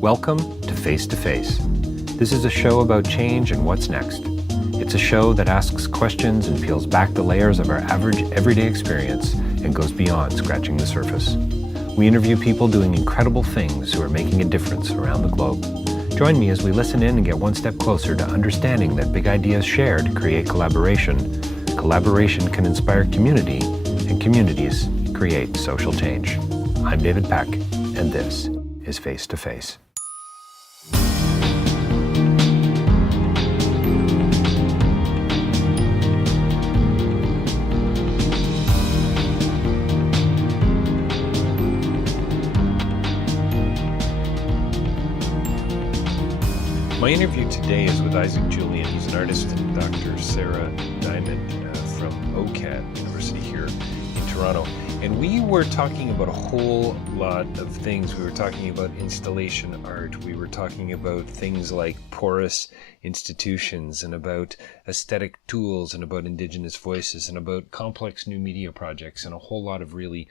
Welcome to Face to Face. This is a show about change and what's next. It's a show that asks questions and peels back the layers of our average everyday experience and goes beyond scratching the surface. We interview people doing incredible things who are making a difference around the globe. Join me as we listen in and get one step closer to understanding that big ideas shared create collaboration. Collaboration can inspire community, and communities create social change. I'm David Peck, and this is Face to Face. My interview today is with Julien. He's an artist, and Dr. Sara from OCAD University here in Toronto. And we were talking about a whole lot of things. We were talking about installation art. We were talking about things like porous institutions and about aesthetic tools and about Indigenous voices and about complex new media projects and a whole lot of really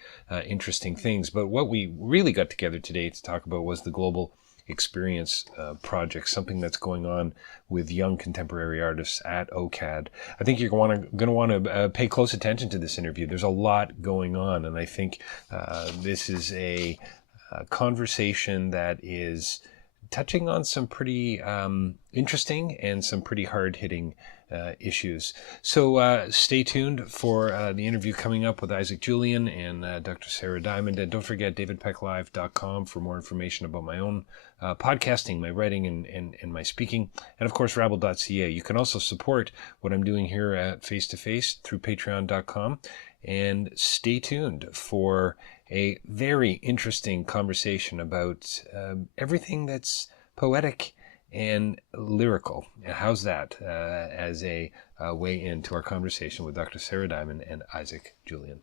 interesting things. But what we really got together today to talk about was the Global Experience project, something that's going on with young contemporary artists at OCAD. I think you're going to want to pay close attention to this interview. There's a lot going on, and I think this is a conversation that is touching on some pretty interesting and some pretty hard-hitting issues. So stay tuned for the interview coming up with Julien and Dr. Sara Diamond. And don't forget davidpecklive.com for more information about my own podcasting, my writing, and my speaking. And of course, rabble.ca. You can also support what I'm doing here at Face to Face through patreon.com. And stay tuned for a very interesting conversation about everything that's poetic and lyrical. How's that as a way into our conversation with Dr. Sara Diamond and Julien?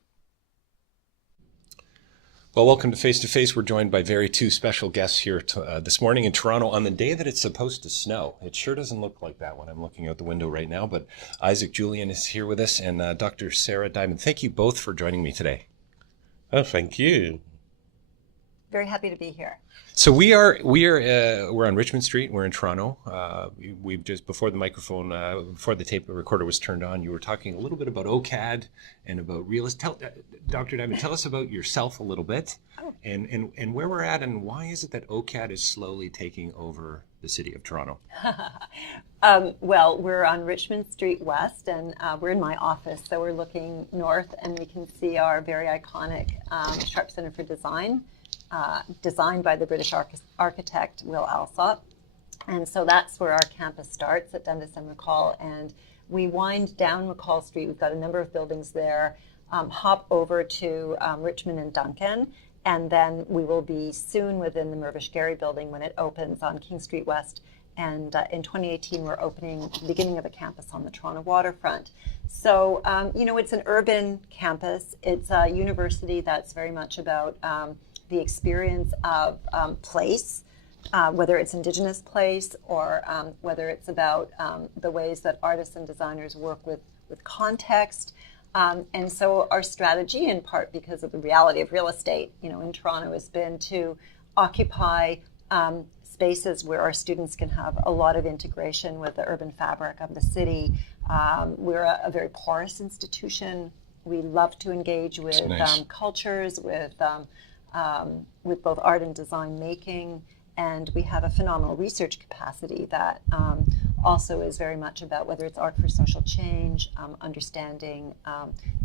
Well, welcome to Face to Face. We're joined by two special guests here this morning in Toronto on the day that it's supposed to snow. It sure doesn't look like that when I'm looking out the window right now, but Julien is here with us and Dr. Sara Diamond. Thank you both for joining me today. Oh, thank you. Very happy to be here. So we're on Richmond Street. We're in Toronto. We've just before the tape recorder was turned on, you were talking a little bit about OCAD and about Dr. Diamond, tell us about yourself a little bit, and where we're at, and why is it that OCAD is slowly taking over the city of Toronto? Well, we're on Richmond Street West, and we're in my office, so we're looking north, and we can see our very iconic Sharp Center for Design. Designed by the British architect Will Alsop. And so that's where our campus starts at Dundas and McCall. And we wind down McCall Street. We've got a number of buildings there. Hop over to Richmond and Duncan. And then we will be soon within the Mirvish-Gary building when it opens on King Street West. And in 2018, we're opening the beginning of a campus on the Toronto waterfront. So, it's an urban campus. It's a university that's very much about the experience of place, whether it's Indigenous place or whether it's about the ways that artists and designers work with context. And so our strategy, in part because of the reality of real estate, in Toronto, has been to occupy spaces where our students can have a lot of integration with the urban fabric of the city. We're a very porous institution. We love to engage with cultures, with both art and design making, and we have a phenomenal research capacity that also is very much about whether it's art for social change, understanding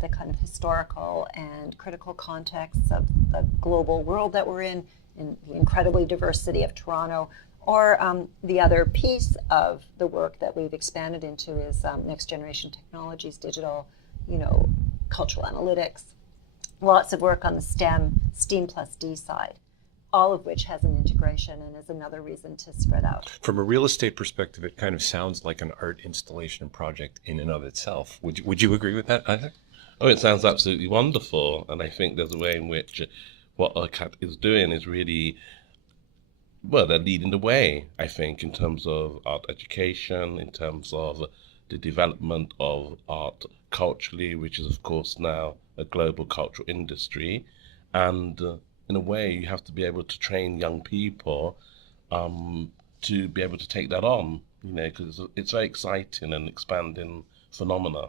the kind of historical and critical contexts of the global world that we're in the incredibly diversity of Toronto, or the other piece of the work that we've expanded into is next generation technologies, digital, cultural analytics. Lots of work on the STEAM plus D side, all of which has an integration and is another reason to spread out. From a real estate perspective, it kind of sounds like an art installation project in and of itself. Would you agree with that, Isaac? Oh, it sounds absolutely wonderful. And I think there's a way in which what OCAD is doing is really, they're leading the way, I think, in terms of art education, in terms of the development of art culturally, which is, of course, now a global cultural industry. And in a way, you have to be able to train young people to be able to take that on, because it's very exciting and expanding phenomena.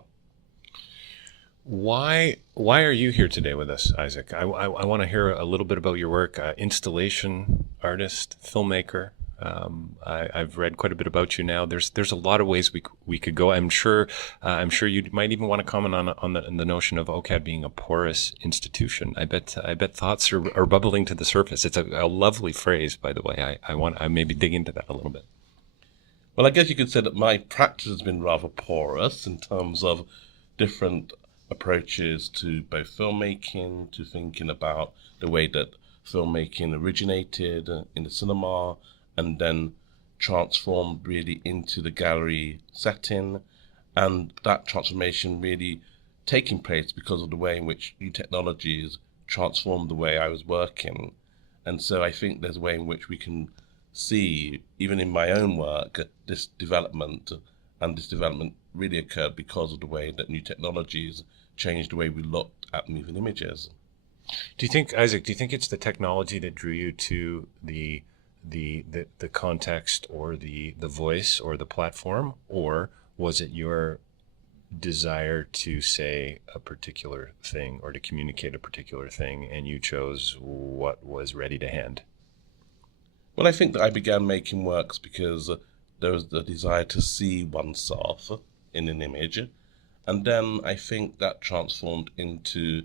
Why are you here today with us, Isaac? I want to hear a little bit about your work. Installation artist, filmmaker. I've read quite a bit about you now. There's a lot of ways we could go. I'm sure you might even want to comment on the notion of OCAD being a porous institution. I bet thoughts are bubbling to the surface. It's a lovely phrase, by the way. I maybe dig into that a little bit. Well, I guess you could say that my practice has been rather porous in terms of different approaches to both filmmaking, to thinking about the way that filmmaking originated in the cinema and then transformed really into the gallery setting, and that transformation really taking place because of the way in which new technologies transformed the way I was working. And so I think there's a way in which we can see, even in my own work, this development, and this development really occurred because of the way that new technologies changed the way we looked at moving images. Do you think, Isaac, it's the technology that drew you to the context or the voice or the platform, or was it your desire to say a particular thing or to communicate a particular thing and you chose what was ready to hand? Well, I think that I began making works because there was the desire to see oneself in an image. And then I think that transformed into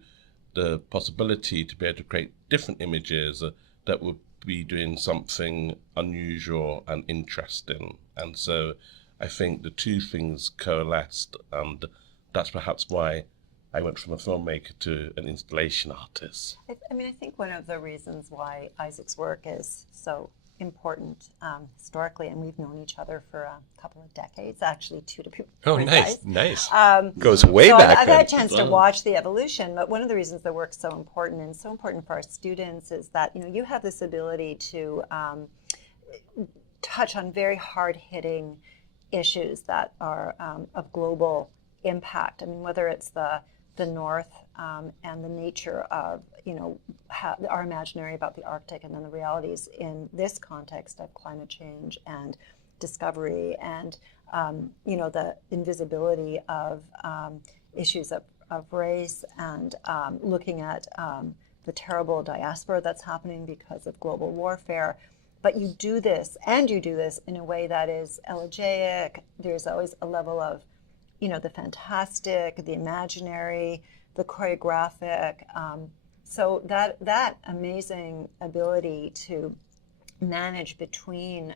the possibility to be able to create different images that would be doing something unusual and interesting. And so I think the two things coalesced, and that's perhaps why I went from a filmmaker to an installation artist. I think one of the reasons why Isaac's work is so important historically, and we've known each other for a couple of decades, actually 2 to be precise. Nice. Goes way back. I've had a chance to watch the evolution, but one of the reasons the work's so important and so important for our students is that you have this ability to touch on very hard-hitting issues that are of global impact. I mean, whether it's the North and the nature of, our imaginary about the Arctic, and then the realities in this context of climate change and discovery, and, the invisibility of issues of race, and looking at the terrible diaspora that's happening because of global warfare. But you do this in a way that is elegiac. There's always a level of the fantastic, the imaginary, the choreographic. So that amazing ability to manage between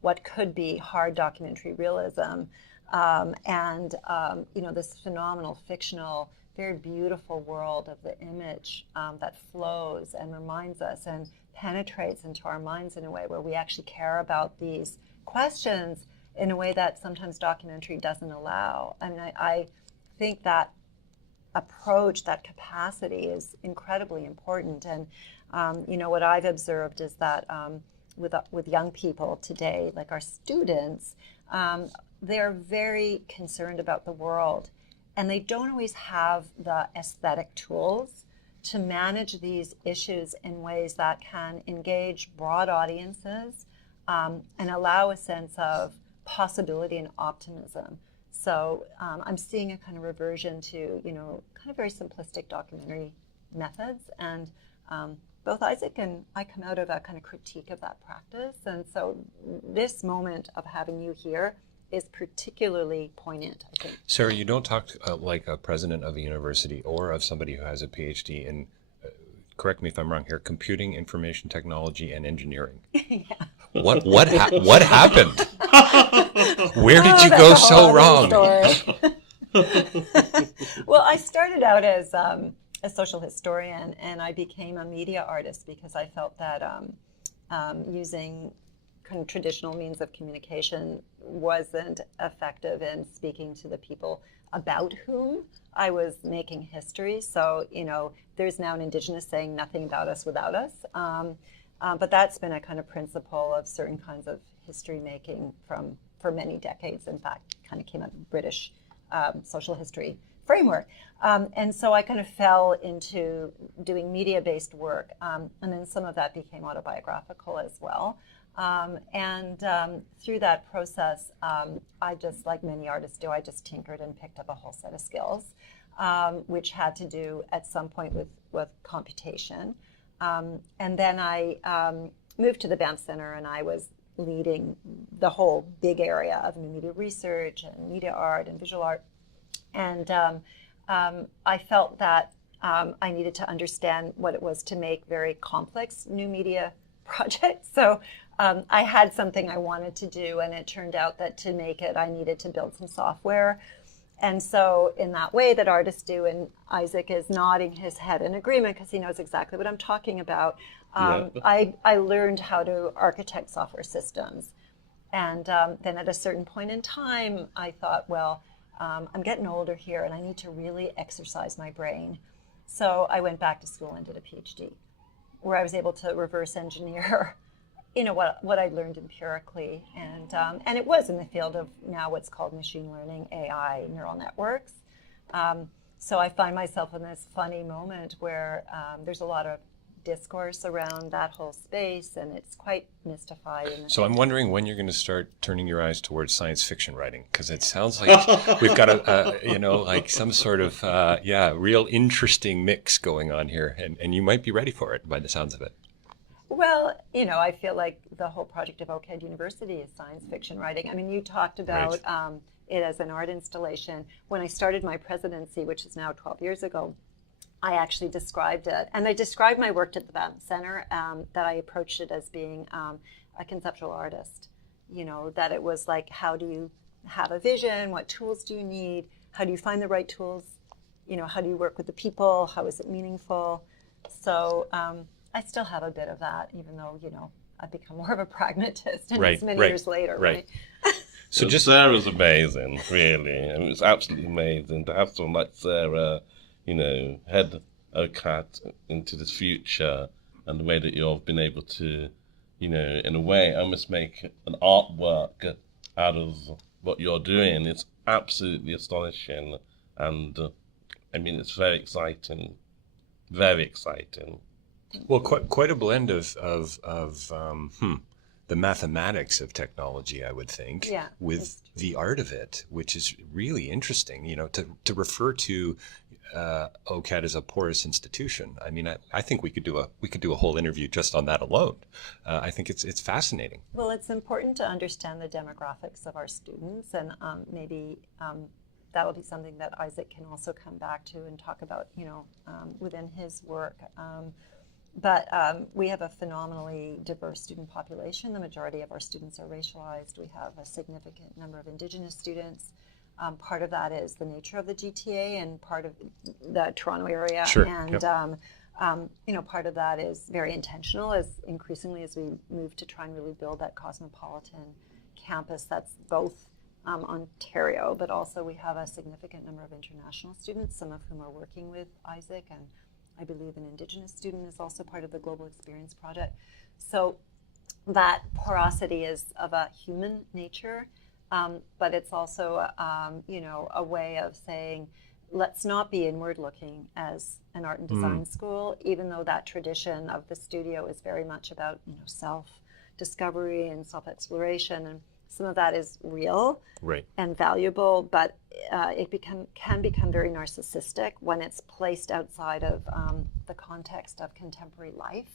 what could be hard documentary realism and this phenomenal fictional, very beautiful world of the image that flows and reminds us and penetrates into our minds in a way where we actually care about these questions in a way that sometimes documentary doesn't allow. I mean, I think that approach, that capacity is incredibly important. And, what I've observed is that with young people today, like our students, they're very concerned about the world, and they don't always have the aesthetic tools to manage these issues in ways that can engage broad audiences and allow a sense of possibility and optimism. So I'm seeing a kind of reversion to, kind of very simplistic documentary methods. And both Isaac and I come out of a kind of critique of that practice. And so this moment of having you here is particularly poignant, I think. Sara, you don't talk like a president of a university or of somebody who has a PhD in, correct me if I'm wrong here, computing, information technology, and engineering. Yeah. What happened? Where did you go so wrong? Well, I started out as a social historian, and I became a media artist because I felt that using kind of traditional means of communication wasn't effective in speaking to the people about whom I was making history. So, there's now an Indigenous saying, "Nothing about us without us." But that's been a kind of principle of certain kinds of history making for many decades. In fact, kind of came out of British social history framework. And so I kind of fell into doing media-based work, and then some of that became autobiographical as well. Through that process, I just, like many artists do, I just tinkered and picked up a whole set of skills, which had to do at some point with computation. And then I moved to the Banff Center, and I was leading the whole big area of new media research and media art and visual art. And I felt that I needed to understand what it was to make very complex new media projects. So I had something I wanted to do, and it turned out that to make it, I needed to build some software. And so in that way that artists do, and Isaac is nodding his head in agreement because he knows exactly what I'm talking about, I learned how to architect software systems. And then at a certain point in time, I thought, well, I'm getting older here and I need to really exercise my brain. So I went back to school and did a PhD where I was able to reverse engineer what I learned empirically. And it was in the field of now what's called machine learning, AI, neural networks. So I find myself in this funny moment where there's a lot of discourse around that whole space, and it's quite mystified. So I'm wondering when you're going to start turning your eyes towards science fiction writing, because it sounds like we've got like some sort of real interesting mix going on here, and you might be ready for it by the sounds of it. Well, I feel like the whole project of OCAD University is science fiction writing. I mean, you talked about it as an art installation. When I started my presidency, which is now 12 years ago, I actually described it, and I described my work at the Banff Center, that I approached it as being a conceptual artist. That it was like, how do you have a vision? What tools do you need? How do you find the right tools? How do you work with the people? How is it meaningful? So I still have a bit of that, even though, I've become more of a pragmatist, and it's many years later, right? So Sarah's amazing, really. I mean, it's absolutely amazing to have someone like Sara, head OCAD into this future, and the way that you've been able to, in a way, almost make an artwork out of what you're doing. It's absolutely astonishing, and I mean, it's very exciting, very exciting. Well, quite a blend of the mathematics of technology, I would think, with the art of it, which is really interesting. To refer to OCAD as a porous institution. I mean, I think we could do a whole interview just on that alone. I think it's fascinating. Well, it's important to understand the demographics of our students, and maybe that'll be something that Isaac can also come back to and talk about, within his work. But we have a phenomenally diverse student population. The majority of our students are racialized. We have a significant number of Indigenous students. Part of that is the nature of the GTA and part of the Toronto area. Sure. And, part of that is very intentional, as increasingly as we move to try and really build that cosmopolitan campus that's both Ontario, but also we have a significant number of international students, some of whom are working with Isaac, and I believe an Indigenous student is also part of the Global Experience Project. So that porosity is of a human nature, but it's also, a way of saying, let's not be inward looking as an art and design school, even though that tradition of the studio is very much about, self-discovery and self-exploration, and some of that is real and valuable, but it can become very narcissistic when it's placed outside of the context of contemporary life.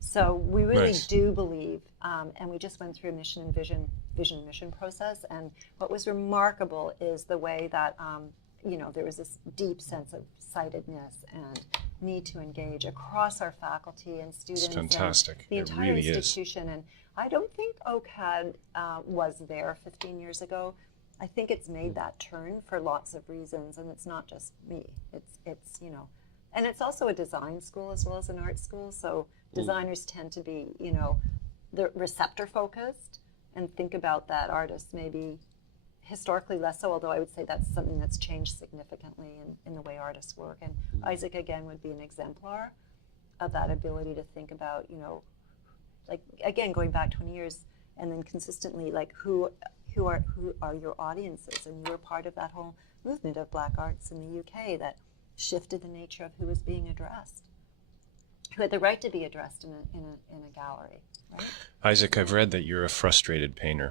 So we really do believe, and we just went through a vision and mission process, and what was remarkable is the way that there was this deep sense of sightedness and need to engage across our faculty and students. It's fantastic. And the entire institution. And I don't think OCAD was there 15 years ago. I think it's made that turn for lots of reasons, and it's not just me. It's and it's also a design school as well as an art school. So designers tend to be, the receptor focused and think about that. Artists maybe historically less so, although I would say that's something that's changed significantly in the way artists work. And Isaac, again, would be an exemplar of that ability to think about, like, again, going back 20 years and then consistently, like, who who are your audiences? And you were part of that whole movement of Black arts in the UK that shifted the nature of who was being addressed, who had the right to be addressed in a gallery, right? Isaac, I've read that you're a frustrated painter.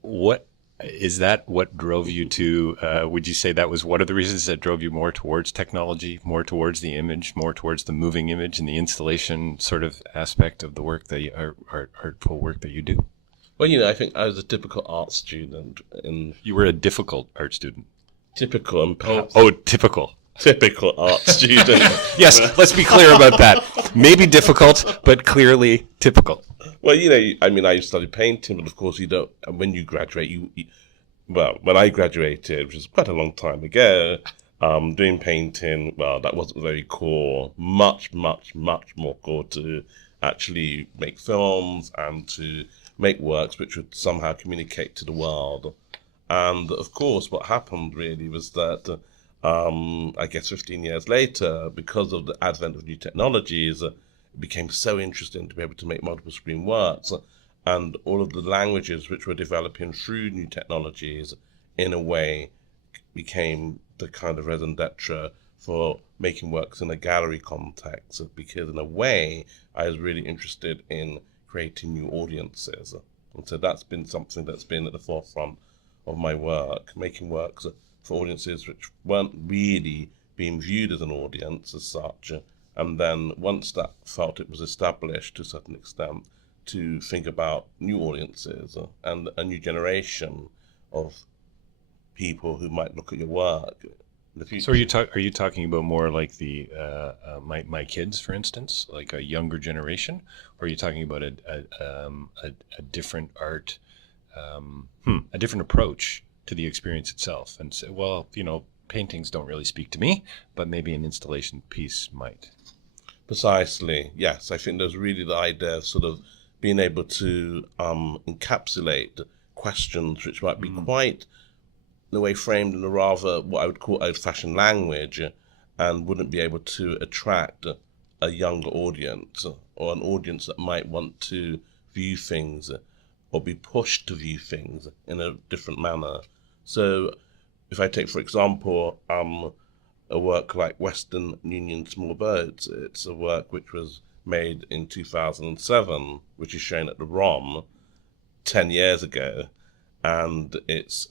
What is that? What drove you to? Would you say that was one of the reasons that drove you more towards technology, more towards the image, more towards the moving image and the installation sort of aspect of the work that artful work that you do? Well, I think I was a typical art student. You were a difficult art student. Typical and perhaps Typical. typical art student. Yes, let's be clear about that. Maybe difficult, but clearly typical. Well, I studied painting, but of course you don't. And when you graduate, when I graduated, which was quite a long time ago, doing painting, well, that wasn't very core. Much, much, much more core to actually make films and to make works which would somehow communicate to the world. And of course, what happened really was that, I guess 15 years later, because of the advent of new technologies, it became so interesting to be able to make multiple screen works, and all of the languages which were developing through new technologies, in a way, became the kind of raison d'etre for making works in a gallery context, because in a way, I was really interested in creating new audiences. And so that's been something that's been at the forefront of my work, making works for audiences which weren't really being viewed as an audience as such. And then once that felt it was established to a certain extent, to think about new audiences and a new generation of people who might look at your work in the future. So are you talking about more like the my kids, for instance, like a younger generation, or are you talking about a different art, a different approach to the experience itself? And say, well, paintings don't really speak to me, but maybe an installation piece might. Precisely, yes. I think there's really the idea of sort of being able to encapsulate questions which might be quite, in a way, framed in a rather what I would call old-fashioned language, and wouldn't be able to attract a younger audience, or an audience that might want to view things or be pushed to view things in a different manner. So if I take, for example, a work like Western Union Small Boats, it's a work which was made in 2007, which is shown at the ROM 10 years ago. And it's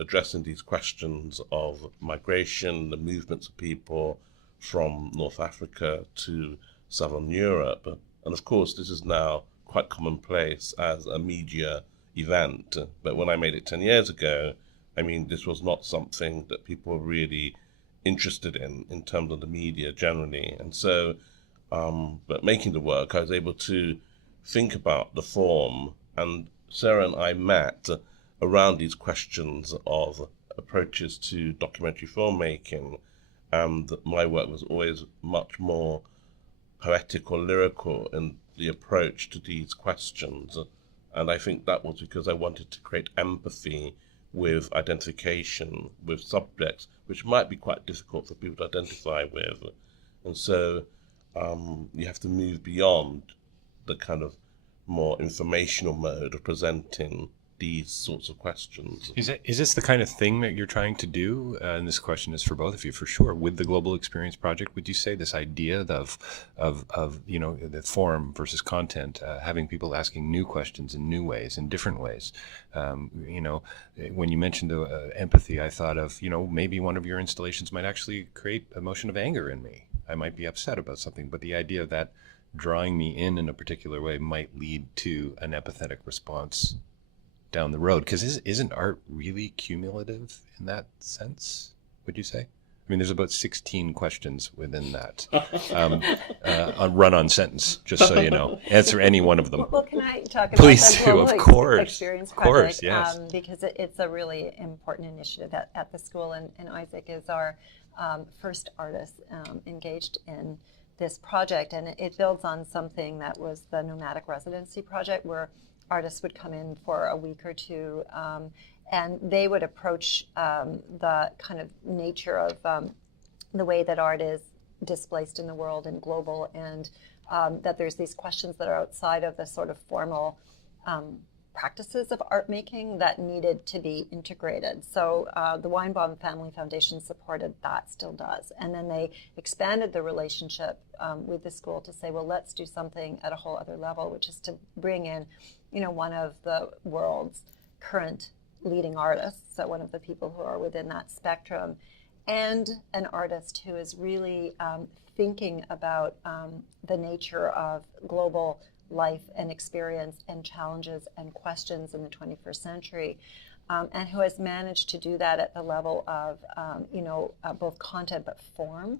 addressing these questions of migration, the movements of people from North Africa to Southern Europe. And of course, this is now quite commonplace as a media event. But when I made it 10 years ago, this was not something that people were really interested in terms of the media generally. And so, but making the work, I was able to think about the form, and Sara and I met around these questions of approaches to documentary filmmaking, and my work was always much more poetic or lyrical in the approach to these questions. And I think that was because I wanted to create empathy with identification with subjects, which might be quite difficult for people to identify with. And so you have to move beyond the kind of more informational mode of presenting these sorts of questions. Is this the kind of thing that you're trying to do? And this question is for both of you, for sure. With the Global Experience Project, would you say this idea of the form versus content, having people asking new questions in new ways, in different ways? When you mentioned empathy, I thought of, maybe one of your installations might actually create a motion of anger in me. I might be upset about something, but the idea of that drawing me in a particular way might lead to an empathetic response down the road. Because isn't art really cumulative in that sense, would you say? There's about 16 questions within that run-on sentence, just so you know. Answer any one of them. Well, can I talk about Please the do, Global of course. Experience Of course, Project? yes. Because it's a really important initiative at the school, and Isaac is our first artist engaged in this project, and it builds on something that was the Nomadic Residency Project, where artists would come in for a week or two, and they would approach the kind of nature of the way that art is displaced in the world and global, and that there's these questions that are outside of the sort of formal practices of art making that needed to be integrated. So the Weinbaum Family Foundation supported that, still does. And then they expanded the relationship with the school to say, well, let's do something at a whole other level, which is to bring in, one of the world's current leading artists, so one of the people who are within that spectrum, and an artist who is really thinking about the nature of global life and experience and challenges and questions in the 21st century, and who has managed to do that at the level of, both content but form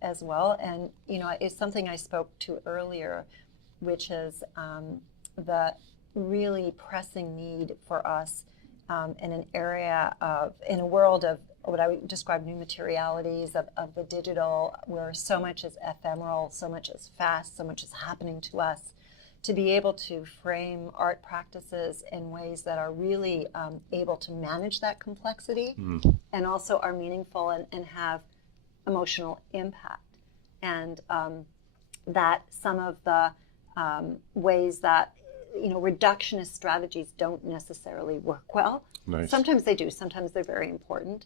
as well. And, it's something I spoke to earlier, which is the really pressing need for us in an area in a world of what I would describe new materialities of the digital, where so much is ephemeral, so much is fast, so much is happening to us, to be able to frame art practices in ways that are really able to manage that complexity and also are meaningful and have emotional impact. And that some of the ways that reductionist strategies don't necessarily work well. Nice. Sometimes they do, sometimes they're very important.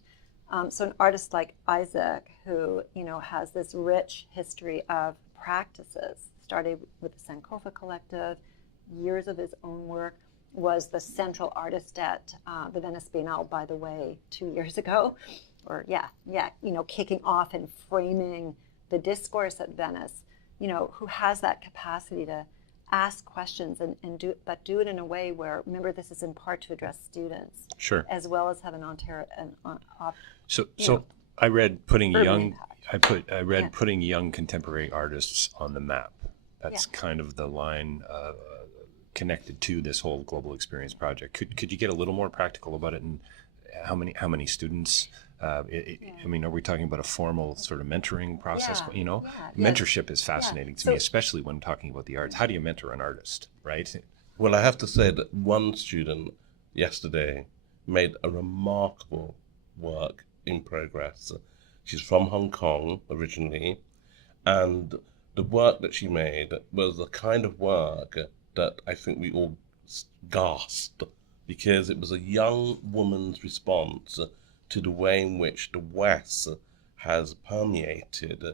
So an artist like Isaac, who has this rich history of practices, started with the Sankofa Collective, years of his own work, was the central artist at the Venice Biennale, by the way, 2 years ago, or kicking off and framing the discourse at Venice, who has that capacity to ask questions and do it in a way where, remember, this is in part to address students, Sure, as well as have So I read putting urban impact. I read putting young contemporary artists on the map. That's kind of the line connected to this whole global experience project. Could you get a little more practical about it, and how many students? I mean, are we talking about a formal sort of mentoring process? Mentorship is fascinating to me, especially when talking about the arts. How do you mentor an artist, right? Well, I have to say that one student yesterday made a remarkable work in progress. She's from Hong Kong originally, and the work that she made was the kind of work that I think we all gasped, because it was a young woman's response to the way in which the West has permeated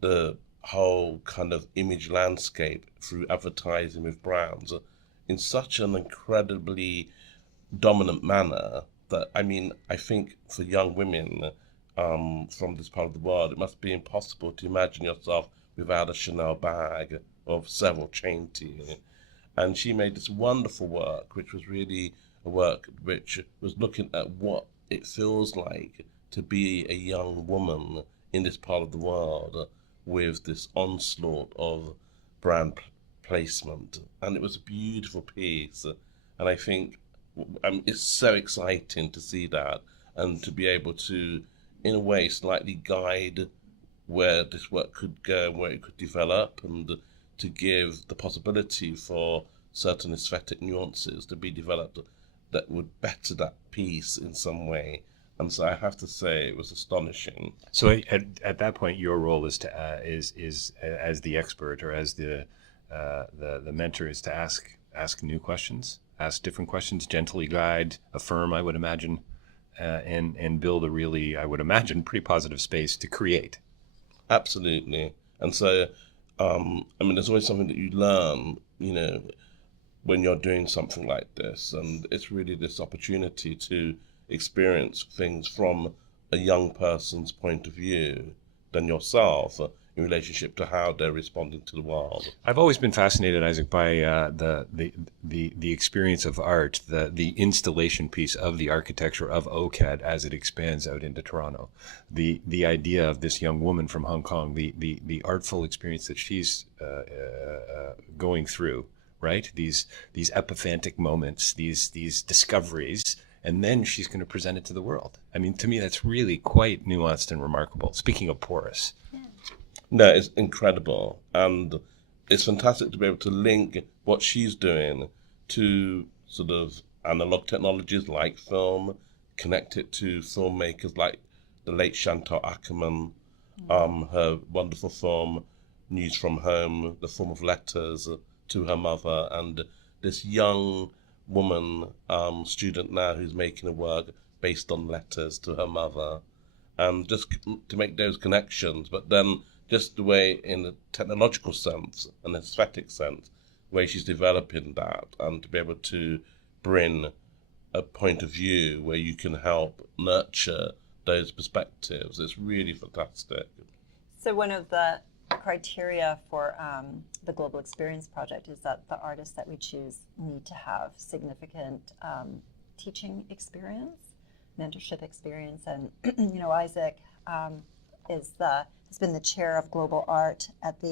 the whole kind of image landscape through advertising with brands in such an incredibly dominant manner that, I think for young women from this part of the world, it must be impossible to imagine yourself without a Chanel bag of several chain tea. And she made this wonderful work, which was really a work which was looking at what it feels like to be a young woman in this part of the world with this onslaught of brand placement. And it was a beautiful piece. And I think it's so exciting to see that, and to be able to, in a way, slightly guide where this work could go, where it could develop, and to give the possibility for certain aesthetic nuances to be developed that would better that piece in some way. And so I have to say it was astonishing. So at that point, your role is to is as the expert, or as the mentor, is to ask new questions, ask different questions, gently guide, affirm, I would imagine, and build a really, I would imagine, pretty positive space to create. Absolutely. And so, there's always something that you learn, when you're doing something like this. And it's really this opportunity to experience things from a young person's point of view than yourself in relationship to how they're responding to the world. I've always been fascinated, Isaac, by the experience of art, the installation piece of the architecture of OCAD as it expands out into Toronto. The idea of this young woman from Hong Kong, the artful experience that she's going through, right? These epiphantic moments, these discoveries, and then she's going to present it to the world. I mean, to me, that's really quite nuanced and remarkable. Speaking of porous. No, it's incredible. And it's fantastic to be able to link what she's doing to sort of analog technologies like film, connect it to filmmakers like the late Chantal Ackerman, her wonderful film, News from Home, the form of letters to her mother, and this young woman, student now, who's making a work based on letters to her mother, and just to make those connections. But then just the way, in a technological sense, an aesthetic sense, the way she's developing that, and to be able to bring a point of view where you can help nurture those perspectives, it's really fantastic. So one of the criteria for the Global Experience Project is that the artists that we choose need to have significant teaching experience, mentorship experience, and Isaac has been the chair of global art at the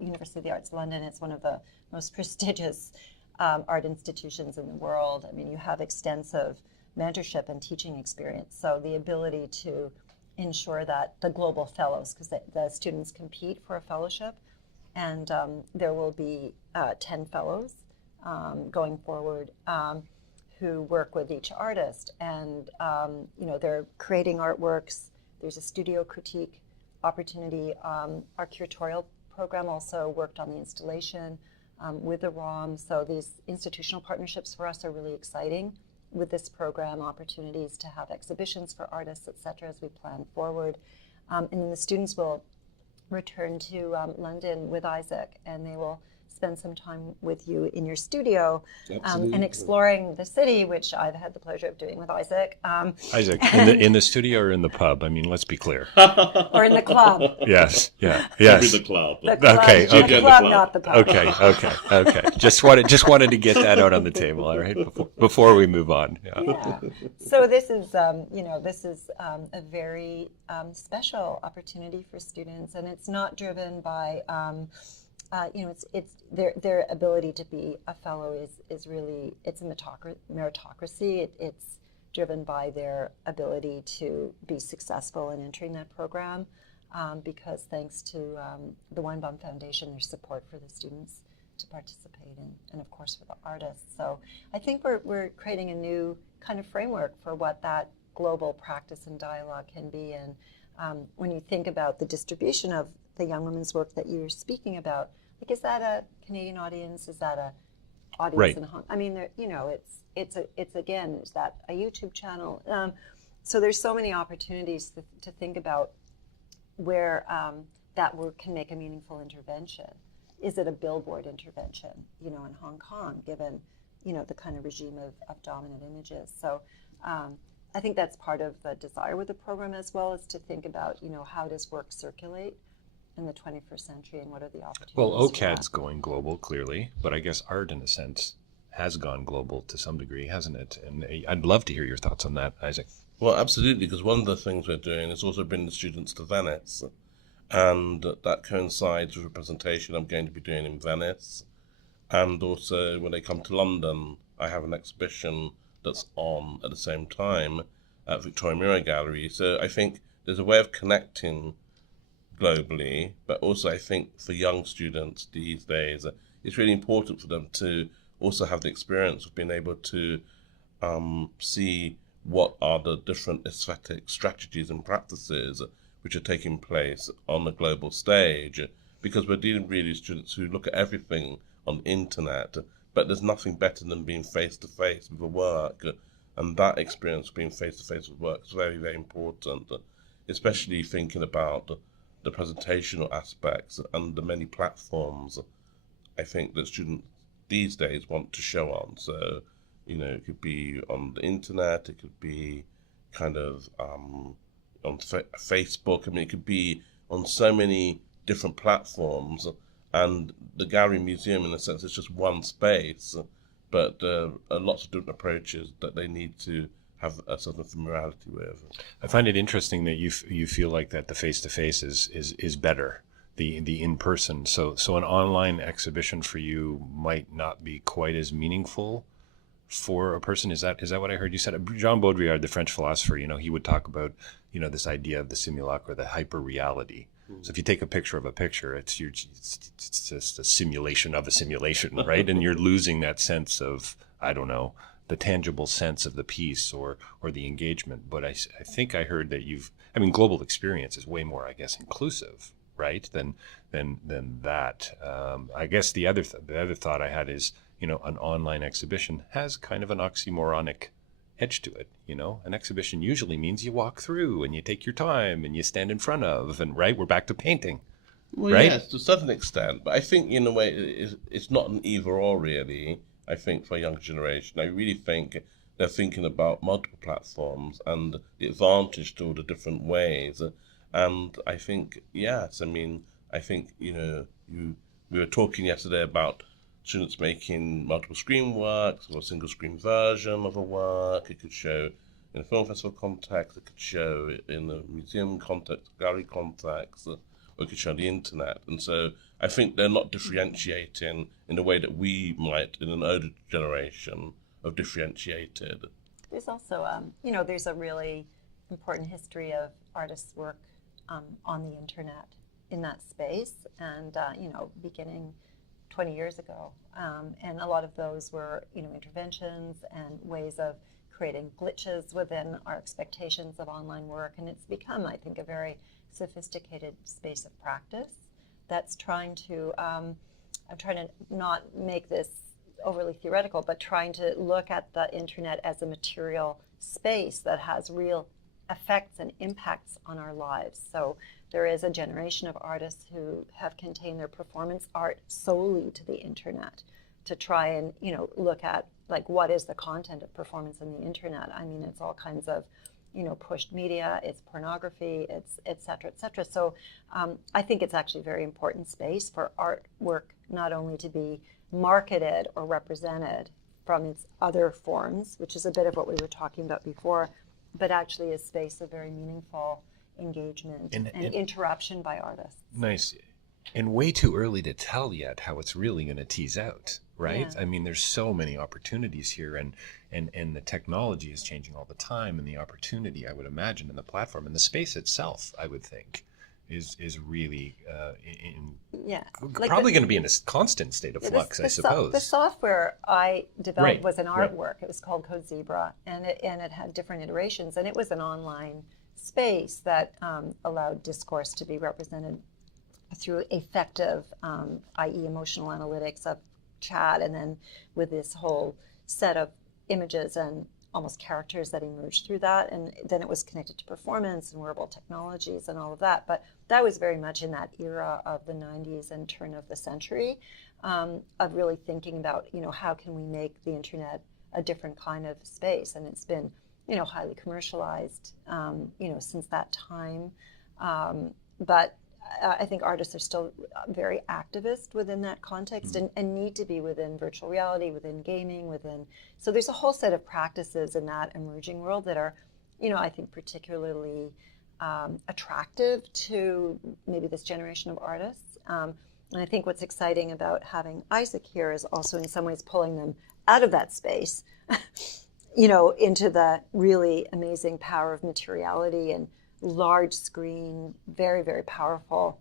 University of the Arts London. It's one of the most prestigious art institutions in the world. I mean, you have extensive mentorship and teaching experience, so the ability to ensure that the global fellows, because the students compete for a fellowship, and there will be 10 fellows going forward who work with each artist, and they're creating artworks. There's a studio critique opportunity. Our curatorial program also worked on the installation with the ROM, so these institutional partnerships for us are really exciting. With this program, opportunities to have exhibitions for artists, et cetera, as we plan forward. And then the students will return to London with Isaac, and they will spend some time with you in your studio and exploring the city, which I've had the pleasure of doing with Isaac. Isaac, in the studio or in the pub? I mean, let's be clear. Or in the club. Yes, yes. The club. The club, Okay, the okay. club, not the pub. Okay. Just wanted to get that out on the table, all right, before we move on. Yeah. So this is a very special opportunity for students, and it's not driven by it's their ability to be a fellow is really, it's a meritocracy. It's driven by their ability to be successful in entering that program, because thanks to the Weinbaum Foundation, there's support for the students to participate in, and of course for the artists. So I think we're creating a new kind of framework for what that global practice and dialogue can be. And when you think about the distribution of the young women's work that you're speaking about, like, is that a Canadian audience? Is that a audience right in Hong? I mean, it's again, is that a YouTube channel? So there's so many opportunities to think about where that work can make a meaningful intervention. Is it a billboard intervention, in Hong Kong, given, the kind of regime of dominant images? So I think that's part of the desire with the program, as well as to think about, how does work circulate in the 21st century, and what are the opportunities? Well, OCAD's going global, clearly, but I guess art, in a sense, has gone global to some degree, hasn't it? And I'd love to hear your thoughts on that, Isaac. Well, absolutely, because one of the things we're doing is also bringing the students to Venice, and that coincides with a presentation I'm going to be doing in Venice. And also, when they come to London, I have an exhibition that's on at the same time at Victoria Mirror Gallery. So I think there's a way of connecting globally, but also I think for young students these days, it's really important for them to also have the experience of being able to see what are the different aesthetic strategies and practices which are taking place on the global stage, because we're dealing really with students who look at everything on the internet, but there's nothing better than being face-to-face with a work, and that experience of being face-to-face with work is very, very important, especially thinking about the presentational aspects and the many platforms I think that students these days want to show on. So, it could be on the internet, it could be kind of on Facebook. I mean, it could be on so many different platforms, and the Gallery Museum, in a sense, is just one space, but there are lots of different approaches that they need to have a sort of familiarity with. I find it interesting that you feel like that the face-to-face is better, the in-person. So an online exhibition for you might not be quite as meaningful for a person. Is that what I heard you said? Jean Baudrillard, the French philosopher, he would talk about, this idea of the simulacra, the hyper-reality. So if you take a picture of a picture, it's just a simulation of a simulation, right? And you're losing that sense of, I don't know, the tangible sense of the piece or the engagement. But I think I heard that global experience is way more, I guess, inclusive, right? Than that. I guess the other thought I had is an online exhibition has kind of an oxymoronic edge to it. An exhibition usually means you walk through and you take your time and you stand in front of, and right, we're back to painting. Well, right? yes, to a certain extent, but I think in a way it's not an either or really. I think for a younger generation, I really think they're thinking about multiple platforms and the advantage to all the different ways. And I think, yes, I think, we were talking yesterday about students making multiple screen works or a single screen version of a work. It could show in a film festival context, it could show in a museum context, gallery context, or it could show on the internet. And so I think they're not differentiating in the way that we might in an older generation have differentiated. There's also, there's a really important history of artists' work on the internet in that space, and, beginning 20 years ago. And a lot of those were, interventions and ways of creating glitches within our expectations of online work. And it's become, I think, a very sophisticated space of practice that's trying to, I'm trying to not make this overly theoretical, but trying to look at the internet as a material space that has real effects and impacts on our lives. So there is a generation of artists who have contained their performance art solely to the internet to try and, look at like what is the content of performance on the internet. I mean, it's all kinds of, pushed media, it's pornography, it's et cetera, et cetera. So I think it's actually a very important space for artwork not only to be marketed or represented from its other forms, which is a bit of what we were talking about before, but actually a space of very meaningful engagement and interruption by artists. Nice. And way too early to tell yet how it's really going to tease out, right? Yeah. I mean, there's so many opportunities here, and the technology is changing all the time, and the opportunity, I would imagine, and the platform and the space itself, I would think, is really probably going to be in a constant state of flux, I suppose. The software I developed Right, was an right. artwork. It was called CodeZebra, and it had different iterations, and it was an online space that allowed discourse to be represented through effective, i.e. emotional analytics of chat, and then with this whole set of images and almost characters that emerged through that, and then it was connected to performance and wearable technologies and all of that. But that was very much in that era of the 90s and turn of the century, of really thinking about, how can we make the internet a different kind of space, and it's been, highly commercialized, since that time. But I think artists are still very activist within that context, and need to be within virtual reality, within gaming, so there's a whole set of practices in that emerging world that are, I think particularly attractive to maybe this generation of artists. And I think what's exciting about having Isaac here is also in some ways pulling them out of that space, into the really amazing power of materiality and large screen, very, very powerful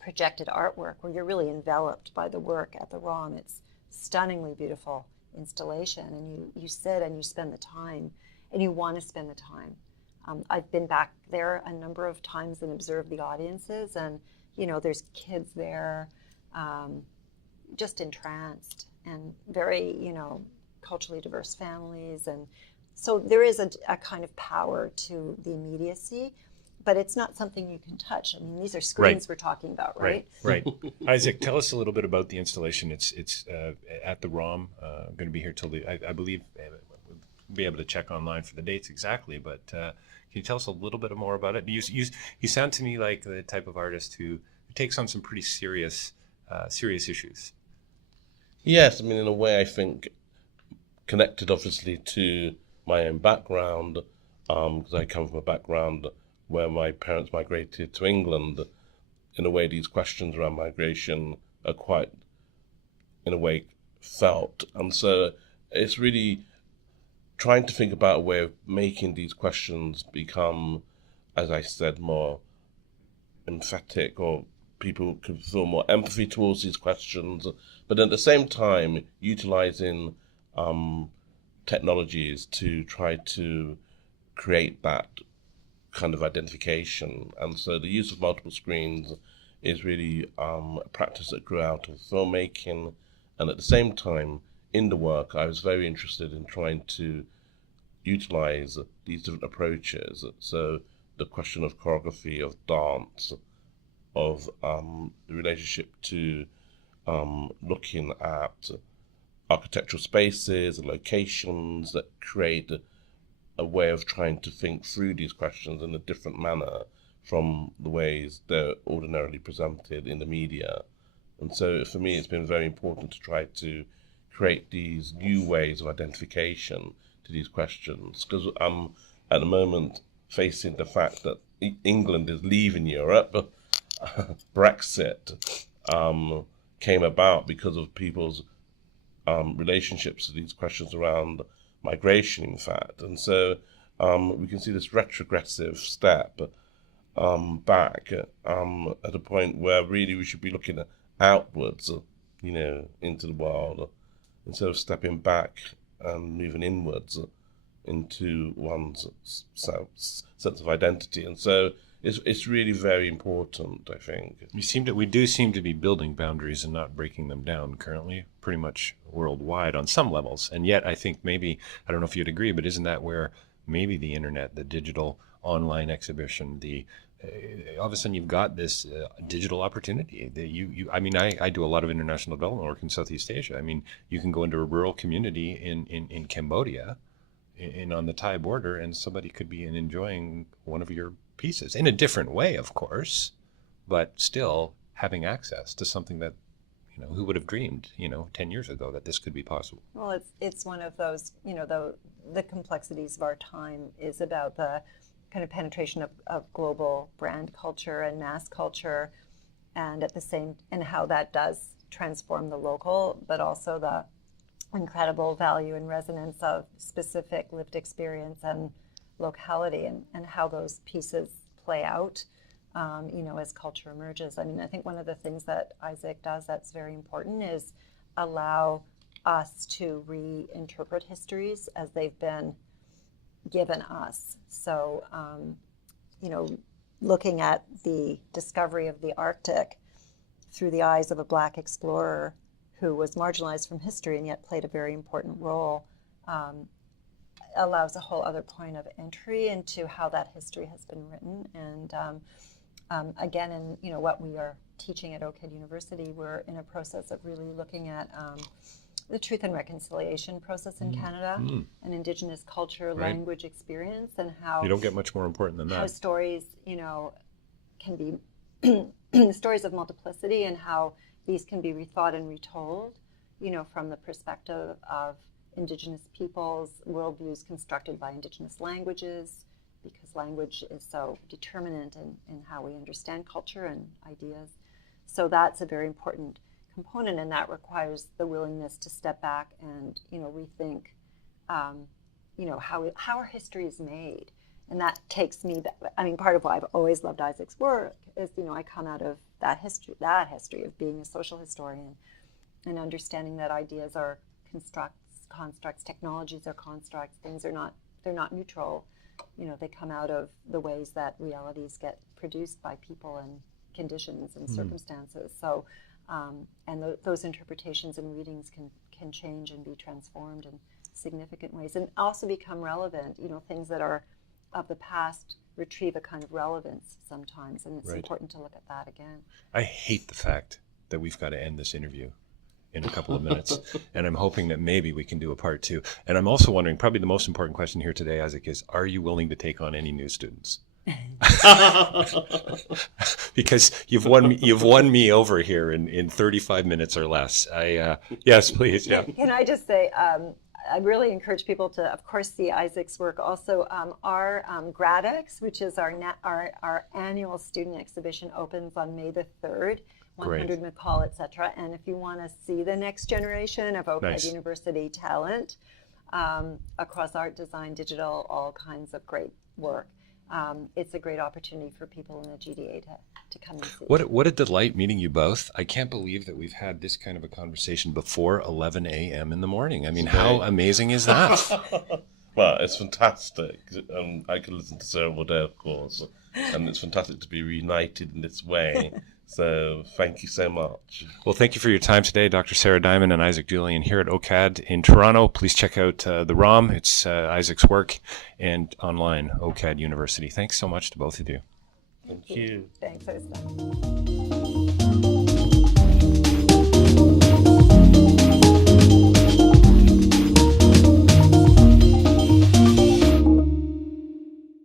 projected artwork where you're really enveloped by the work at the ROM. It's stunningly beautiful installation, and you sit and you spend the time, and you want to spend the time. I've been back there a number of times and observed the audiences, and there's kids there just entranced, and very culturally diverse families, and so there is a kind of power to the immediacy, but it's not something you can touch. I mean, these are screens we're talking about, right? Right. Isaac, tell us a little bit about the installation. It's at the ROM. I'm going to be here till I believe we'll be able to check online for the dates exactly, but can you tell us a little bit more about it? You sound to me like the type of artist who takes on some pretty serious issues. Yes, in a way I think connected obviously to my own background, because I come from a background where my parents migrated to England. In a way, these questions around migration are quite, in a way, felt. And so it's really trying to think about a way of making these questions become, as I said, more emphatic, or people could feel more empathy towards these questions, but at the same time, utilizing technologies to try to create that kind of identification. And so the use of multiple screens is really a practice that grew out of filmmaking, and at the same time in the work, I was very interested in trying to utilize these different approaches. So the question of choreography, of dance, of the relationship to looking at architectural spaces and locations that create a way of trying to think through these questions in a different manner from the ways they're ordinarily presented in the media. And so for me, it's been very important to try to create these new ways of identification to these questions, because I'm at the moment facing the fact that England is leaving Europe. Brexit came about because of people's relationships to these questions around migration, in fact. And so we can see this retrogressive step back at a point where really we should be looking outwards, into the world, instead of stepping back and moving inwards into one's sense of identity. And so it's really very important, I think. We do seem to be building boundaries and not breaking them down currently, pretty much worldwide on some levels. And yet I think maybe, I don't know if you'd agree, but isn't that where maybe the internet, the digital online exhibition, all of a sudden you've got this digital opportunity that I do a lot of international development work in Southeast Asia. I mean, you can go into a rural community in Cambodia, on the Thai border, and somebody could be enjoying one of your pieces in a different way, of course, but still having access to something that, who would have dreamed, 10 years ago that this could be possible. Well, it's one of those, the complexities of our time is about the kind of penetration of global brand culture and mass culture, and and how that does transform the local, but also the incredible value and resonance of specific lived experience and locality, and how those pieces play out, as culture emerges. I mean, I think one of the things that Isaac does that's very important is allow us to reinterpret histories as they've been given us. So, looking at the discovery of the Arctic through the eyes of a Black explorer who was marginalized from history and yet played a very important role, allows a whole other point of entry into how that history has been written. And again, in what we are teaching at OCAD University, we're in a process of really looking at the truth and reconciliation process in Canada, and Indigenous culture, Right. language, experience, and how You don't get much more important than how that. stories, can be stories of multiplicity, and how these can be rethought and retold, from the perspective of Indigenous peoples, worldviews constructed by Indigenous languages, because language is so determinant in how we understand culture and ideas. So that's a very important component, and that requires the willingness to step back and rethink how our history is made. And that takes me back. I mean, part of why I've always loved Isaac's work is I come out of that history of being a social historian and understanding that ideas are constructs, technologies are constructs, they're not neutral. They come out of the ways that realities get produced by people and conditions and circumstances. So those interpretations and readings can change and be transformed in significant ways, and also become relevant. Things that are of the past retrieve a kind of relevance sometimes, and it's Right. important to look at that again. I hate the fact that we've got to end this interview in a couple of minutes, and I'm hoping that maybe we can do a part 2. And I'm also wondering, probably the most important question here today, Isaac, is, are you willing to take on any new students? Because you've won me over here in 35 minutes or less. Yes, please. Yeah. Can I just say, I really encourage people to, of course, see Isaac's work. Also, our GradX, which is our annual student exhibition, opens on May the 3rd. 100 McCall, etc. And if you want to see the next generation of OCAD University talent across art, design, digital, all kinds of great work, it's a great opportunity for people in the GDA to come and see. What a delight meeting you both. I can't believe that we've had this kind of a conversation before 11 a.m. in the morning. I mean, how amazing is that? Well, it's fantastic. I could listen to Sara all day, of course, and it's fantastic to be reunited in this way So thank you so much. Well, thank you for your time today, Dr. Sara Diamond and Isaac Julien here at OCAD in Toronto. Please check out the ROM. It's Isaac's work, and online, OCAD University. Thanks so much to both of you. Thank you. Thanks, it was fun.